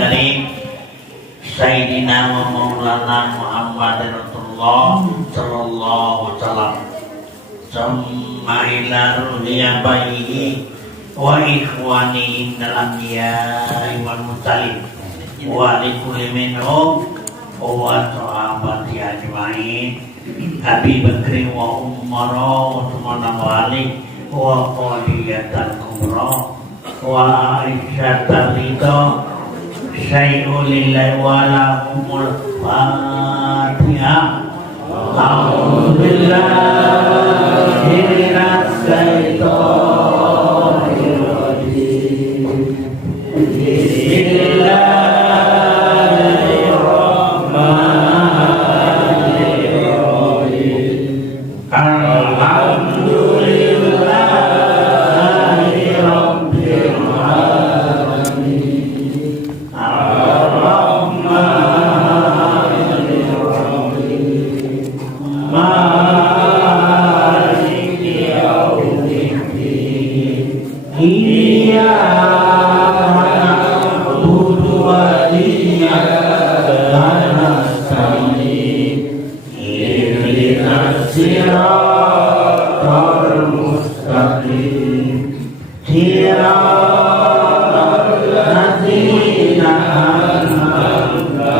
Karim Sayyidina wa Maulana Muhammad Rasulullah sallallahu alaihi wasallam summa ila ruhiya bayi wa ikhwani innal anbiya wal mursalin wa likulli minhum wa sahabati ajmain Abi Bakri wa Umar wa Utsman wa Ali wa Khadijatul Kubra wa Aisyah ridha syai'un lillahi wa lahumul Fatihah. A'udzu billahi minas syaitonir rajim. Bismillahirrahmanirrahim. Alhamdulillahi rabbil alamin. Ar-Rahmanir Rahim. Maliki yaumiddin. Iyyaka na'budu wa iyyaka nasta'in. Ihdinas siratal mustaqim. Siratal ladzina an'amta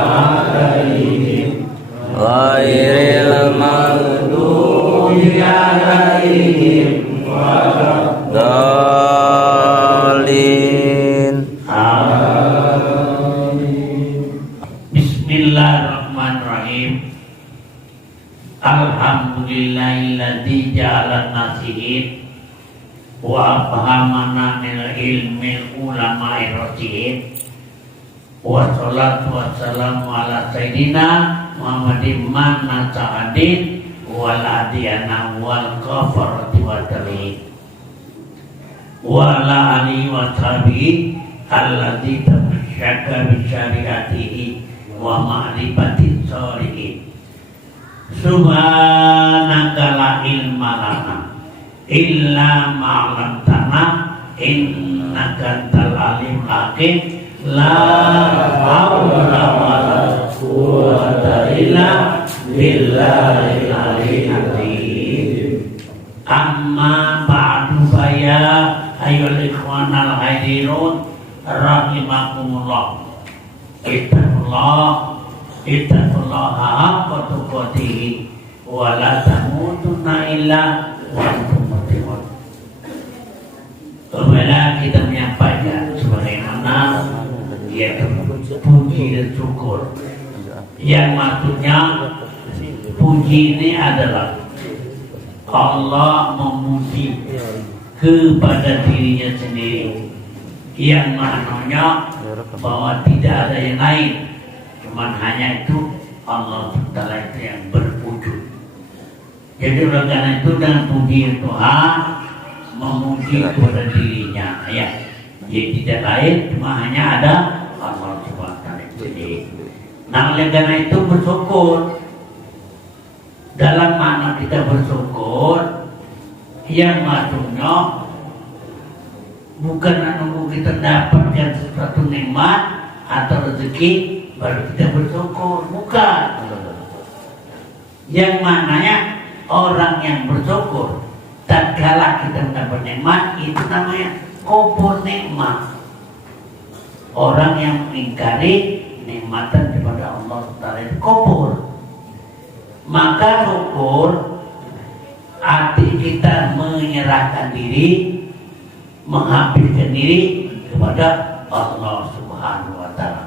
'alaihim ghairil maghdubi 'alaihim waladdallin. Amin. Bismillahirrahmanirrahim. Alhamdulillahilladzi ja'ala nasihin wa fahamana min ilmi ulama'i rasyidin. Wassalatu wassalamu ala sayyidina Muhammadin man sa'adin wal adiyana wal kafarati wa talin wa ala alihi wa sahbihi alladzi tamasyaka bi syariatihi wa ma'rifati sholihin. Subhanaka la ilma lana illa ma'lamtana innaka antal alim hakim. La haula wala quwwata illa billahil aliyyil azim. Amma ba'du ya ayyuhal ikhwanal hadirin rahimakumullah. Ittaqullah haqqa tuqatih wa la tamutunna illa wa antum muslimun. Apabila kita menyampaikan sebagaimana yaitu puji dan syukur, yang maksudnya puji ini adalah Allah memuji kepada dirinya sendiri, yang maknanya bahwa tidak ada yang lain, cuman hanya itu Allah Ta'ala itu yang berwujud. Jadi oleh karena itu dengan puji Tuhan memuji kepada dirinya, ya. Jadi tidak lain, cuma hanya ada Allah Subhanahu wa Ta'ala sendiri. Nah oleh karena itu bersyukur. Dalam makna kita bersyukur, yang maksudnya bukan menunggu kita dapatkan sesuatu nikmat atau rezeki baru kita bersyukur, bukan. Yang maknanya orang yang bersyukur tatkala kita mendapat nikmat itu namanya kufur nikmat. Orang yang mengingkari nikmatan kepada Allah Ta'ala itu kufur. Maka syukur arti kita menyerahkan diri, menghabiskan diri kepada Allah Subhanahu wa Ta'ala.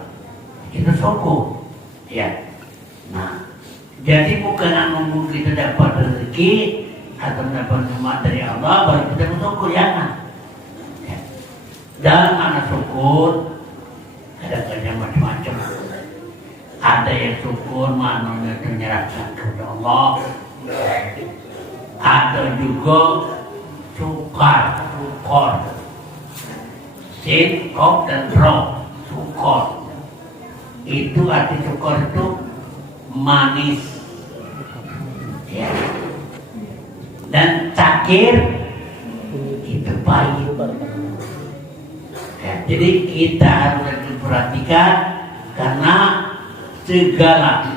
Itu syukur. Ya. Nah, jadi bukan menunggu kita dapat rezeki atau dapat nikmat dari Allah baru kita bersyukur, ya. Nah. Ya. Dalam makna syukur kadang-kadang macam-macam. Ada yang syukur maknanya menyerahkan kepada Allah. Ada juga syukur. Sin, kok dan ro, syukur. Itu arti syukur itu manis. Ya. Dan cakir itu baik. Ya. Jadi kita harus diperhatikan karena segala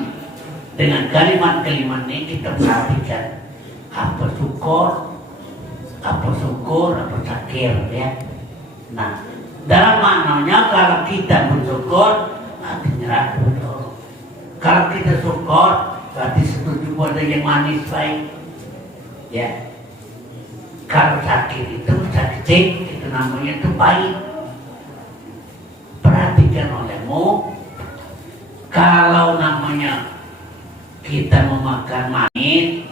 dengan kalimat-kalimat ini kita perhatikan apa syukur, apa syakir ya. Nah, dalam maknanya kalau kita bersyukur artinya betul. Kalau kita syukur berarti setuju pada yang manis baik. Ya. Kalau sakit itu itu namanya itu pahit. Perhatikan olehmu, kalau namanya kita memakan manis,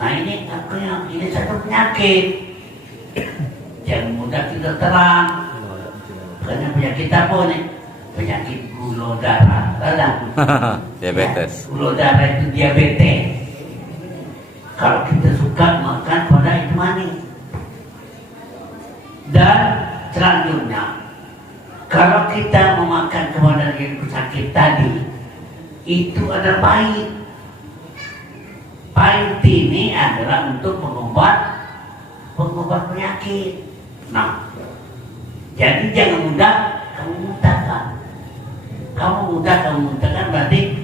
nah ini artinya ini satu penyakit. Jangan mudah kita terang. Karena penyakit apa nih? Penyakit gula darah, diabetes. Ya, gula darah itu diabetes. Kalau kita suka makan pada itu manis. Dan selanjutnya, kalau kita memakan kepada yang sakit tadi, itu ada pahit. Pahit ini adalah untuk pengobat penyakit. Nah, jadi jangan mudah kamu muntahkan. Kamu muntahkan berarti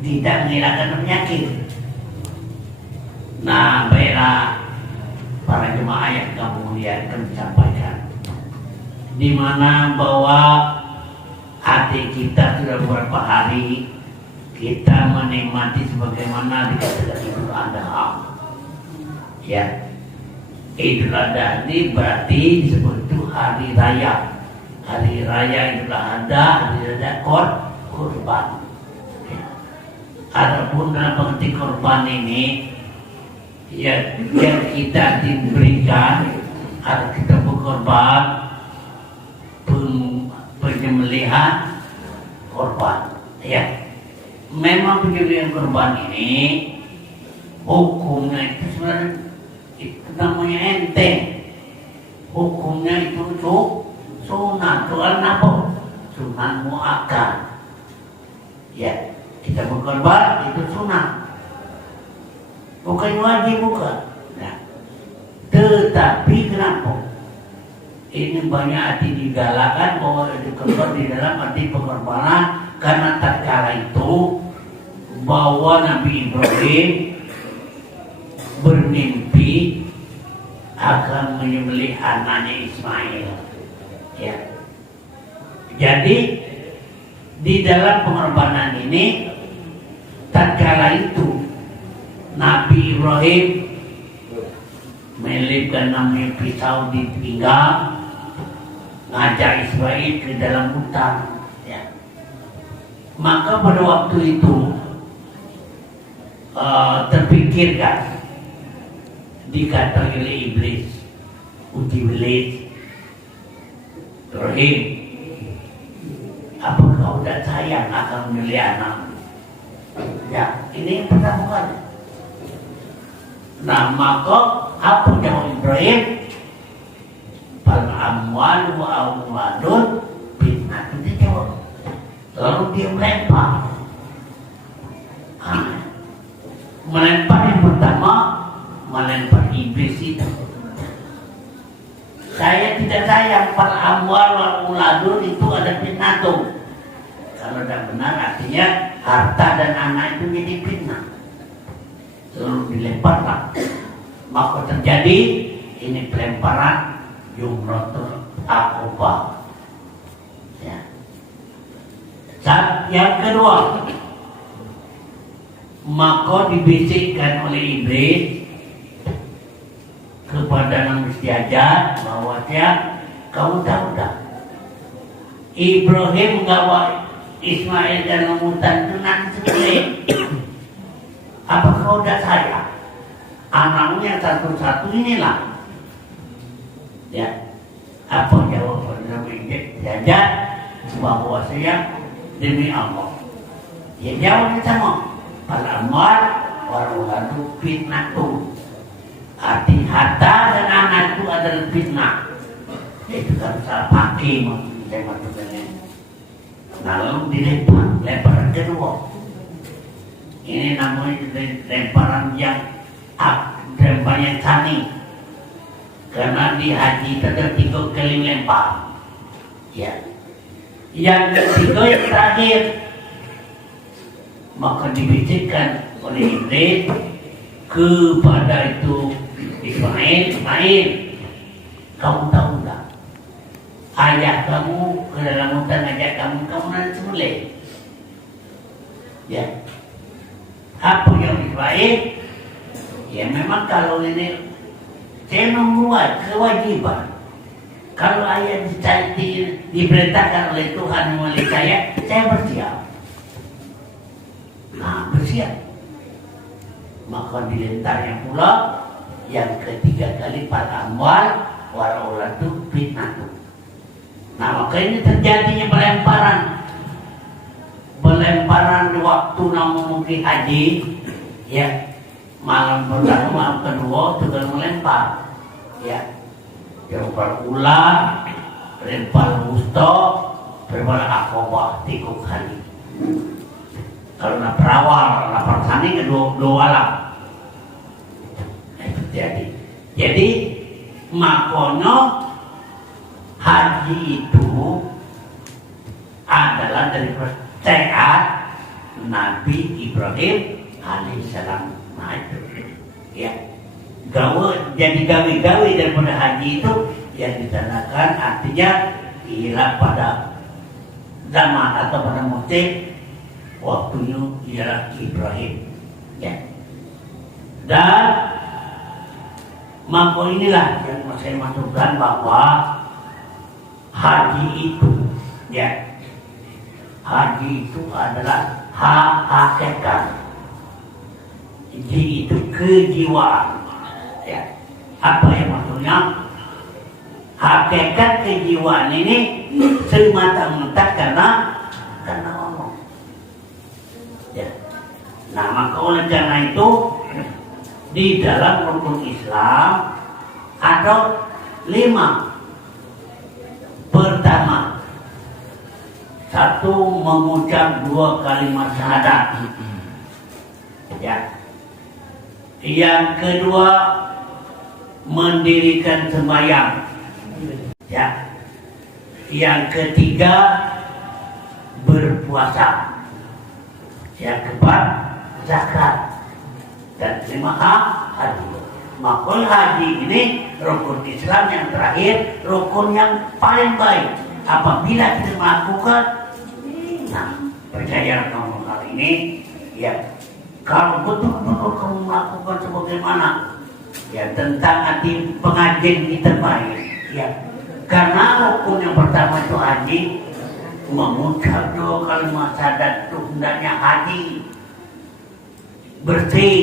tidak menghilangkan penyakit. Nah, baiklah para jemaah yang kamu muliakan sampaikan, di mana bahwa hati kita sudah beberapa hari kita menikmati sebagaimana dikatakan Idul Adha. Ya, Idul Adha ini berarti disebut itu hari raya. Hari raya Idul Adha, hari raya kurban. Ya. Adapun dalam pengertian kurban ini, ya, yang kita diberikan harus kita berkorban penyembelihan korban. Ya, memang penyembelihan korban ini hukumnya itu sebenarnya itu namanya enteng. Hukumnya itu sunat. Soal apa? Sunat muakkad. Ya, kita berkorban itu sunat. Bukan wajib bukan. Nah, tetapi kenapa? Ini banyak arti digalakan bahwa itu korban di dalam arti pengorbanan karena tatkala itu bahwa Nabi Ibrahim bermimpi akan menyembelih anaknya Ismail. Ya. Jadi di dalam pengorbanan ini tatkala itu Nabi Ibrahim melipkan namanya pisau di pinggang, ngajak Ismail ke dalam hutan. Ya. Maka pada waktu itu terpikirkan, dikata oleh iblis, uji iblis, Ibrahim, apa kau tidak sayang akan menyembelih anak? Ya, ini yang pertama kali. Nah, maka apa jawab Ibrahim? Fal amwal wa auladun fitnah. Itu jawab. Lalu dia melempar. Melempar yang pertama, melempar iblis itu. Saya tidak sayang fal amwal wa auladun itu ada fitnah tuh. Kalau tidak benar artinya harta dan anak itu jadi fitnah. Lalu dilemparkan, maka terjadi ini pelemparan Jumratul Aqabah. Ya. Saat yang kedua, maka dibisikkan oleh iblis kepada Nabi Sejajar bahwa kamu tahu tak, Ibrahim membawa Ismail dan Mutan itu nanti sendiri. Apa kau dah sayang? Anaknya satu-satu inilah. Ya, apa jawaban Nabi Sejajar bahwa saya demi Allah. Ya jawabnya sama. Pada amal waruladu fitnatu. Arti harta dan anak itu adalah fitnah. Itu kan salah pakai maksudnya. Nah, lalu dilempar, lemparan kedua. Ini namanya lemparan yang sani. Karena di haji itu ada 3 kali lempar. Ya. Yang ketiga yang terakhir, maka dibisikkan oleh Iblis kepada itu Ismail, kamu tahu tak? Ayah kamu ke dalam hutan ajak kamu nanti boleh. Ya, apa yang Ismail? Ya memang kalau ini saya membuat kewajiban. Kalau ayah diperintahkan oleh Tuhan oleh saya bersiap. Nah, bersiap. Maka dilentarnya pula yang ketiga kali pada amwal wal-aulad itu fitnah. Nah, maka ini terjadinya pelemparan di waktu mungkin haji, ya, malam pertama, malam kedua juga melempar, ya, lempar ular, lempar wusta, lempar akobah 3 kali. Kalau nak perawal, lapar sani kedua alam. Itu jadi makanya haji itu adalah dari percayaan Nabi Ibrahim alaihissalam. Nah itu, ya, jadi gawe-gawe daripada haji itu yang ditanakan artinya ialah pada zaman atau pada musim waktunya ialah Ibrahim, ya. Dan maka inilah yang saya masukkan bahwa haji itu, ya, haji itu adalah hakikat. Haji itu kejiwaan, ya. Apa yang maksudnya? Hakikat kejiwaan ini semata-mata karena Allah. Ya. Nah, maka oleh karena itu di dalam rukun Islam ada 5. Pertama, 1 mengucap 2 kalimat syahadat. Ya. Yang kedua, mendirikan sembahyang. Ya. Yang ketiga, berpuasa. Yang keempat, zakat. Dan 5 haji. Maka haji ini rukun Islam yang terakhir, rukun yang paling baik. Apabila kita melakukan, nah, percaya kamu hal ini, ya, kalau betul-betul kamu melakukan sebagaimana, ya, tentang arti pengajian kita baik, ya, karena rukun yang pertama itu haji, mengucap 2 kalimat syahadat itu hendaknya haji bersih.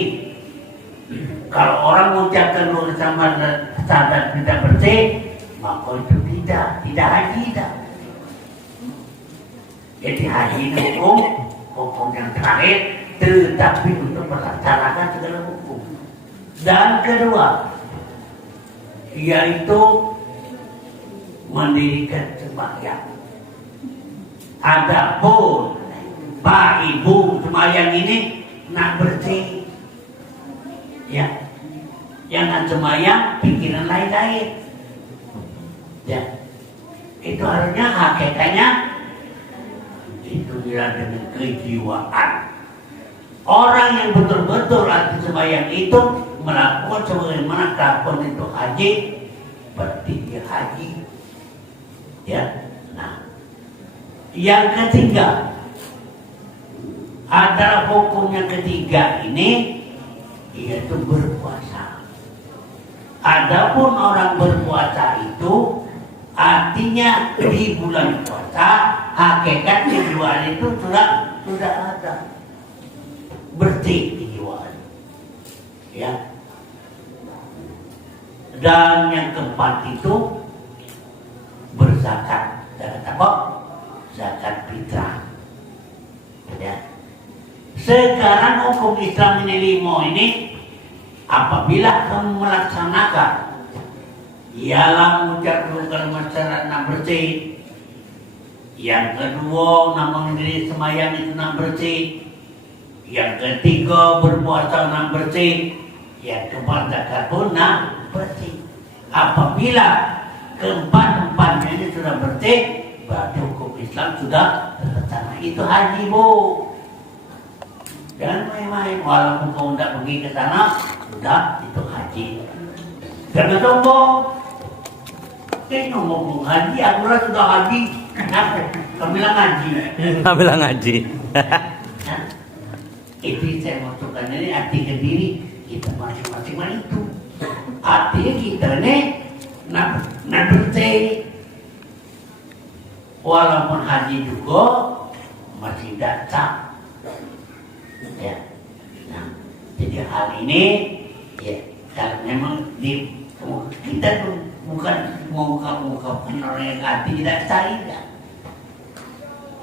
Kalau orang mengucapkan 2 kalimat syahadat tidak bersih, maka itu tidak haji dah. Jadi haji ini hukum yang terakhir, tetapi untuk melaksanakan segala hukum. Dan kedua, yaitu mendirikan sembahyang. Adapun Pak Ibu sembahyang ini nak bersih, ya, jangan sembahyang pikiran lain-lain, ya, itu harusnya hakikatnya itu bila dengan kejiwaan orang yang betul-betul arti sembahyang itu melakukan sebagaimana kelakuan itu haji, berarti dia haji, ya. Nah, yang ketiga adalah hukum yang ketiga ini, yaitu berpuasa. Adapun orang berpuasa itu artinya di bulan puasa hakikat kejiwaan itu sudah ada, bersih kejiwaan, ya. Dan yang keempat itu berzakat. Zakat apa? Zakat fitrah, ya. Sekarang hukum Islam ini 5 ini, apabila kamu melaksanakan, ialah mengucap 2 kalimat syahadat nak bersih. Yang kedua, nak menghadiri sembahyang itu nak bersih. Yang ketiga, berpuasa nak bersih. Yang keempat, zakat pun nak bersih. Apabila keempat-empatnya ini sudah bersih, berarti hukum Islam sudah terlaksana. Itu haji, Bu. Jangan main-main, walaupun kau tidak pergi ke sana, sudah itu haji. Jangan sombong. Ngomong haji, aku rasa sudah haji. Kau bilang haji. Kau bilang haji. Itu saya masukkan ini arti ke diri kita masing-masing itu. Artinya kita nih nak berteh. Walaupun haji juga masih datang. Ya. Nah, jadi hal ini ya kalau memang kita tuh bukan mengungkapkan orang yang hati tidak tidak.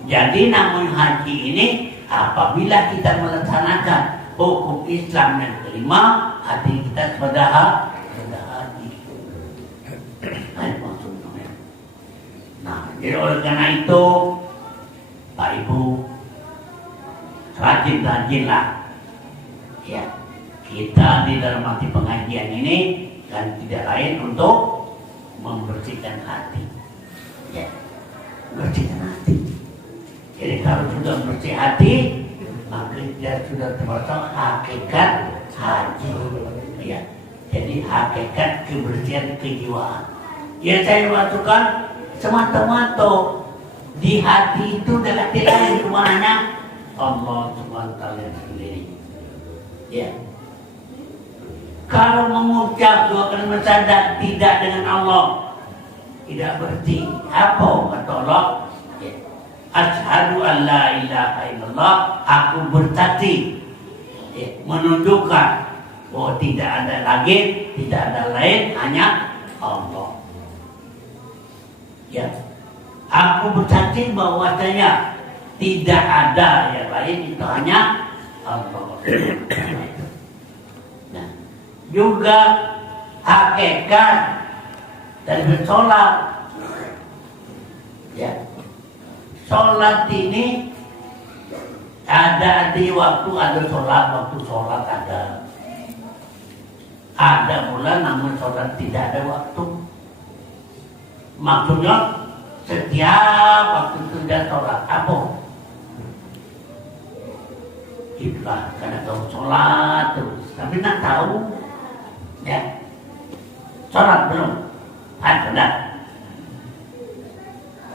Jadi namun haji ini apabila kita melaksanakan hukum Islam yang kelima, hati kita sudah haji. Maksudnya. Nah, jadi oleh karena itu, Pak Ibu, rajin-rajinlah. Ya, kita di dalam arti pengajian ini kan tidak lain untuk membersihkan hati. Ya, bersihkan hati. Jadi kalau sudah bersih hati, maka dia sudah termasuk hakikat haji. Ya, jadi hakikat kebersihan kejiwaan. Yang saya masukkan semata-mata di hati itu dengan tidak kemana Allah SWT sendiri. Ya. Kalau mengucap dua kalimat syahadat tidak dengan Allah, tidak bersih. Apa kata Allah? Ya. Asyhadu an la ilaha illallah, aku bersaksi, ya, menunjukkan bahwa tidak ada lagi, tidak ada lain, hanya Allah. Ya, aku bersaksi bahwasanya tidak ada yang lain, itu hanya Allah. Nah, juga hakikat dari sholat. Ya, sholat ini ada di waktu ada sholat, waktu sholat ada. Ada pula namun sholat tidak ada waktu. Maksudnya setiap waktu sudah sholat apa? Itulah karena kau sholat terus, tapi nak tahu, ya sholat belum? Ada.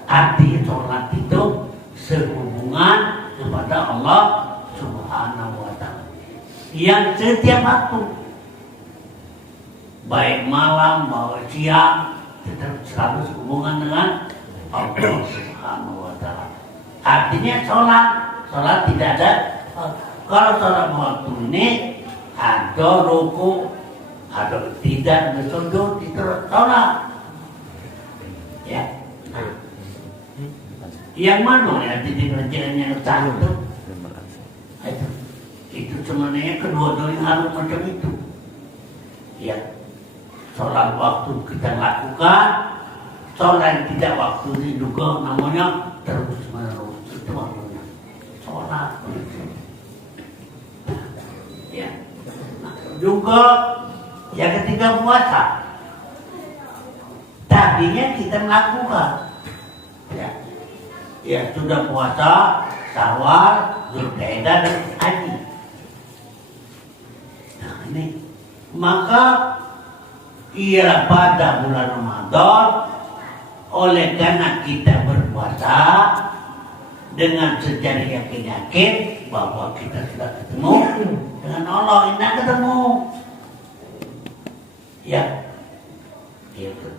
Arti sholat itu sehubungan kepada Allah Subhanahu wa Ta'ala yang setiap waktu, baik malam maupun siang, tetap selalu sehubungan dengan Allah Subhanahu wa Ta'ala. Artinya sholat tidak ada. Kalau sholat waktu ini ada ruku, ada tidak, ada sujud, itu sholat. Ya. Yang mana ya titik pelajaran yang satu? Itu sebenarnya kedua-duanya harus macam itu. Ya. Sholat waktu kita lakukan, sholat tidak waktu ini juga namanya terus menerus. Itu maksudnya sholat. Ya. Nah, juga yang ketiga puasa. Tadinya kita melakukan. Ya. Ya sudah puasa, Syawal, Dzulqa'dah dan haji. Nah ini maka ialah pada bulan Ramadan, oleh karena kita berpuasa dengan secara yakin bahwa kita sudah ketemu dengan Allah, tidak ketemu. Ya,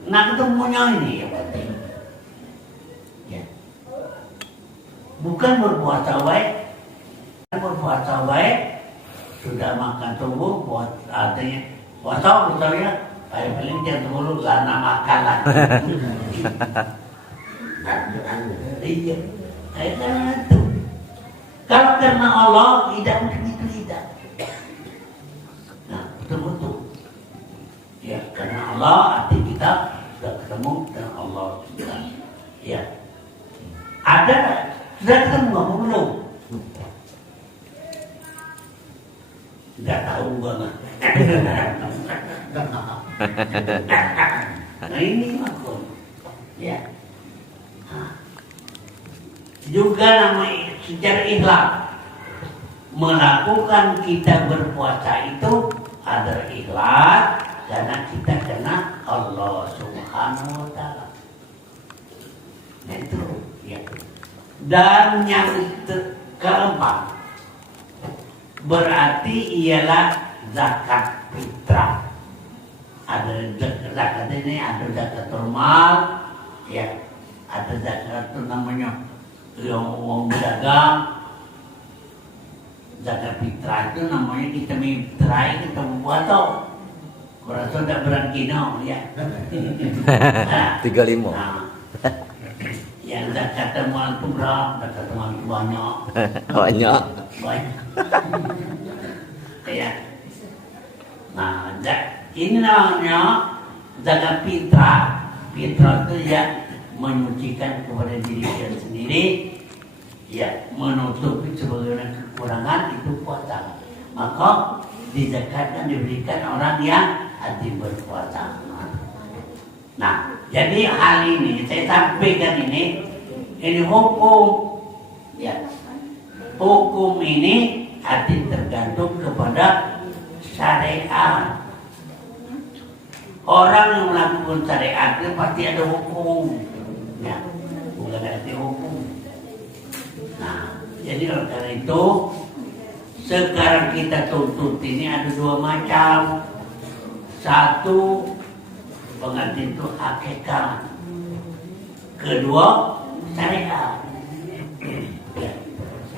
nah ketemunya ini yang penting. Ya, bukan berpuasa baik, sudah makan tubuh, buat artinya puasa misalnya. Paling jangan dulu lana makanan. Iya, karena itu. Kalau karena Allah tidak begitu tidak. Nah, betul-betul. Ya, karena Allah arti kita sudah ketemu dengan Allah juga. Ya, ada sudah ketemu apa belum? Tidak tahu banget. Nah ini maksud, ya. Nah, juga namanya secara ikhlas. Melakukan kita berpuasa itu adalah ikhlas karena kita kena Allah Subhanahu wa taala. Itu ya. Dan yang keempat berarti ialah zakat fitrah. Ada zakat ini, ada zakat normal, ya, ada zakat itu namanya yang uang berdagang. Zakat fitrah itu namanya kita mitra, kita buat tau. Kurang sudah berat kino, ya. 35. Nah, yang zakat temuan itu berapa? Zakat temuan itu banyak. Banyak. Banyak. Ya. Nah, ini namanya zakat fitrah. Fitrah itu ya menyucikan kepada diri kita sendiri, ya menutupi sebagian kekurangan itu puasa. Maka dizakatkan diberikan orang yang hati berpuasa. Nah, jadi hal ini saya sampaikan ini hukum, ya hukum ini hati tergantung kepada syariat. Orang yang melakukan syariat itu pasti ada hukum, ya bukan arti hukum. Nah, jadi oleh karena itu sekarang kita tuntut ini ada dua macam. Satu, pengantin itu hakikat. Kedua, syariat.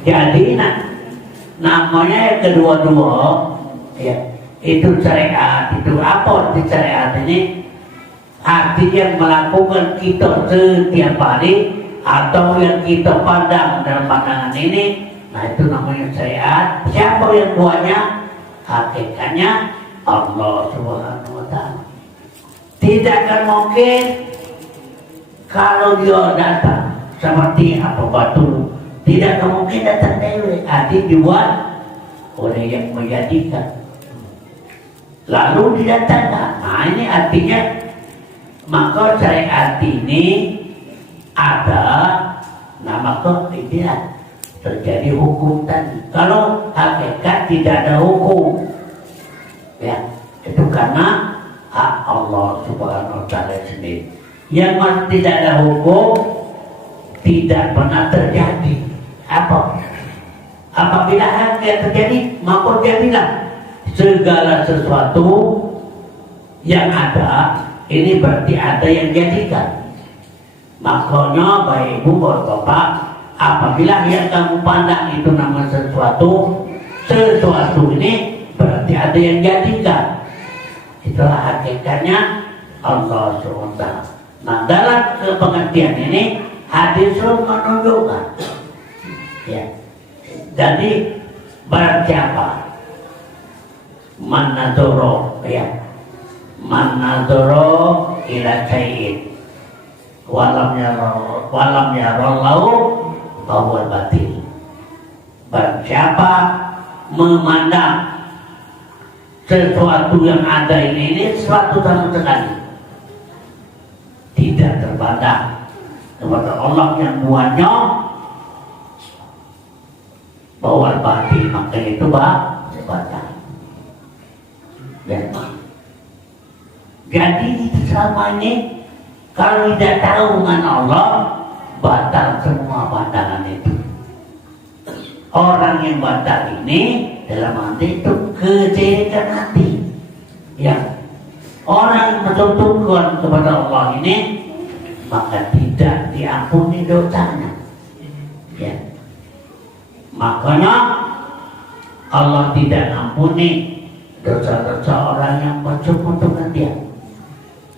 Jadi namanya kedua-dua, ya, itu syariat. Itu apa arti syariat ini? Artinya melakukan kita setiap hari atau yang kita pandang dalam pandangan ini. Nah, itu namanya syariat. Siapa yang buatnya? Hakikatnya Allah Subhanahu wa taala. Tidak akan mungkin kalau dia datang seperti apa batu, tidak akan mungkin datang dewe. Arti dibuat oleh yang menjadikan. Lalu didatangkan. Nah, ini artinya maka syariat ini ada, nah maka tidak terjadi hukum tadi. Kalau hakikat tidak ada hukum, ya itu karena hak Allah Subhanahu wa taala sendiri. Yang masih tidak ada hukum tidak pernah terjadi. Apa? Apabila hakikat terjadi, maka jadilah segala sesuatu yang ada ini berarti ada yang jadikan. Makanya baik ibu bapak, apabila yang kamu pandang itu nama sesuatu ini berarti ada yang jadikan. Itulah hakikatnya Allah SWT. Nah, dalam pengertian ini hadis menunjukkan, ya. Jadi barang siapa man nadoro, ya, man nadoro ila syai'in walam yarallahu bahwa batil. Barang siapa memandang sesuatu yang ada ini sesuatu sama sekali tidak terpandang kepada Allah yang buatnya bahwa batil, maka itu batal. Jadi selama ini kalau tidak tahu dengan Allah, batal semua pandangan itu. Orang yang batal ini dalam hati itu kejelekan hati. Ya, orang yang bersyukur kepada Allah ini maka tidak diampuni dosanya. Ya, makanya Allah tidak ampuni dosa-dosa orang yang bersyukur dengan dia.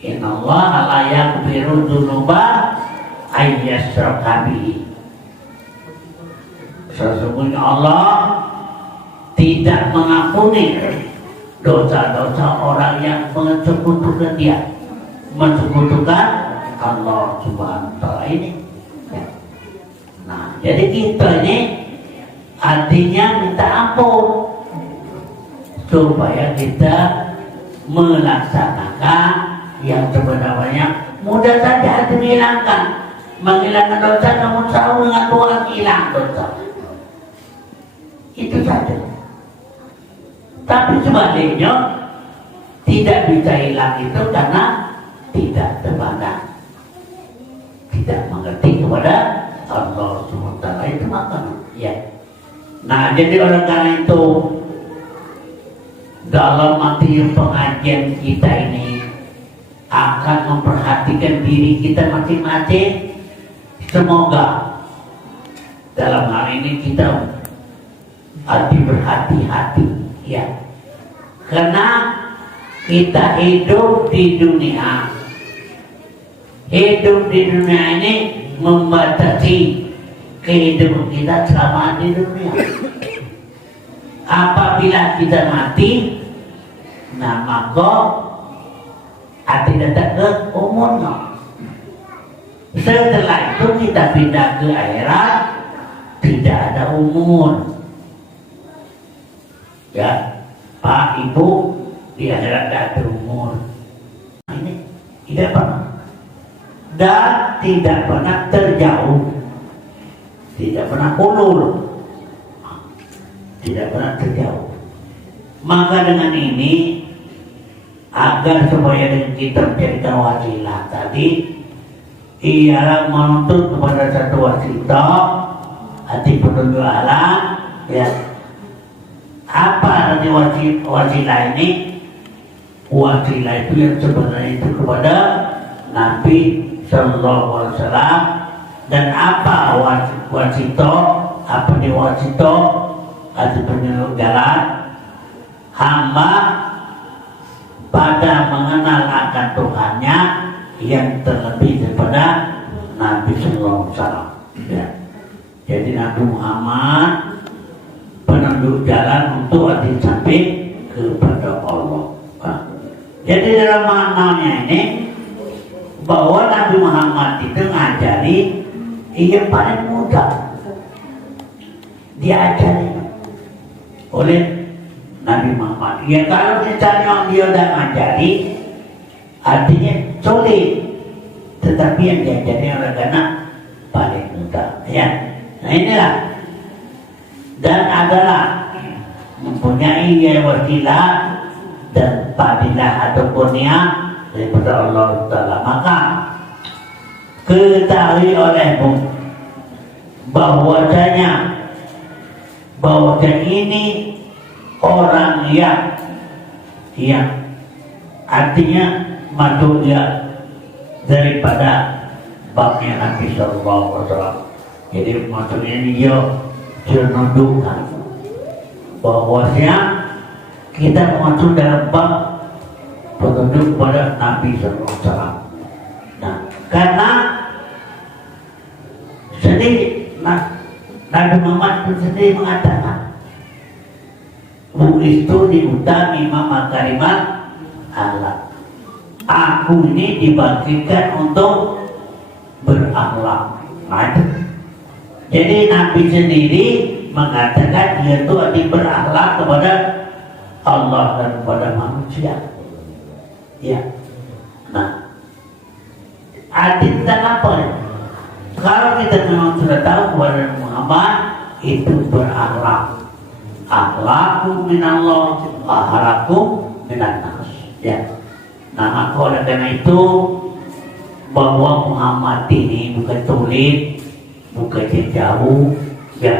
Inna Allah la yaghfiru dzunuba ayyashraka bihi. Sesungguhnya Allah tidak mengampuni dosa-dosa orang yang mensekutukan dia, mensekutukan Allah Subhanahu wa taala ini. Nah, jadi kita ini artinya minta ampun supaya kita melaksanakan yang sebenarnya mudah saja dihilangkan. menghilangkan dosa, namun selalu dengan doa hilang dosa. Itu saja. Tapi sebaliknya tidak bisa hilang itu karena tidak terpandang, tidak mengerti kepada Allah SWT. Itu makanya ya. Nah, jadi oleh karena itu dalam materi pengajian kita ini akan memperhatikan diri kita masing-masing. Semoga dalam hal ini kita berhati-hati ya, karena kita hidup di dunia. Hidup di dunia ini membatasi kehidupan kita selama di dunia. Apabila kita mati, nah maka hati datang ke umurnya. Setelah itu kita pindah ke akhirat, tidak ada umur. Ya, Pak Ibu di akhirat tidak ada umur. Ini tidak pernah dan tidak pernah terjauh, tidak pernah ulur, tidak pernah terjauh. Maka dengan ini agar supaya dengan kita menjadikan wasilah tadi, ialah menuntut kepada satu wasilah hati petunjuk alam ya. Apa arti wasilah ini? Wasilah itu yang sebenarnya itu kepada Nabi Sallallahu Alaihi Wasallam. Dan apa wasito? Apa di wasito? Arti penyeluk jalan hamba pada mengenal akan Tuhannya yang terlebih daripada Nabi Sallallahu Alaihi Wasallam ya. Jadi Nabi Muhammad penunjuk jalan untuk hati sampai kepada Allah. Jadi dalam maknanya ini bahwa Nabi Muhammad itu ngajari yang paling mudah diajari oleh Nabi Muhammad. Ya kalau misalnya dia udah ngajari artinya sulit, tetapi yang diajari oleh karena paling mudah ya. Nah inilah, dan adalah mempunyai wasilah dan fadilah atau kurnia daripada Allah Ta'ala. Maka ketahui olehmu bahwasanya ini orang yang artinya masuk ya daripada babnya Nabi Sallallahu Alaihi Wasallam. Jadi maksudnya dia menunjukkan bahwasanya kita masuk dalam bab petunjuk kepada Nabi Sallallahu Alaihi Wasallam. Nah, karena sendiri Nabi Muhammad sendiri mengatakan, itu diutami mama kalimat Allah. Aku ini dibagikan untuk berakhlak. Nah, jadi Nabi sendiri mengatakan dia itu berakhlak kepada Allah dan kepada manusia. Ya. Nah, arti tentang apa ya? Kalau kita memang sudah tahu kepada Muhammad itu berakhlak. Akhlaku minallah, akhlaku minannas. Ya. Nah, maka oleh karena itu bahwa Muhammad ini bukan sulit, bukan jauh, ya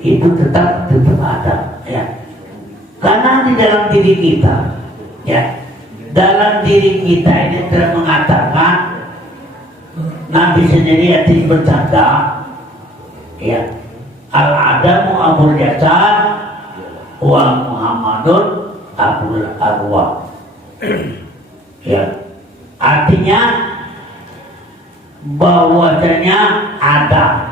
itu tetap ada, ya. Karena di dalam diri kita, ya, dalam diri kita ini telah mengatakan Nabi sendiri arti bercanda, ya, al-adamu abul jasad wa Muhammadun abul arwah. Ya, artinya bahwasanya ada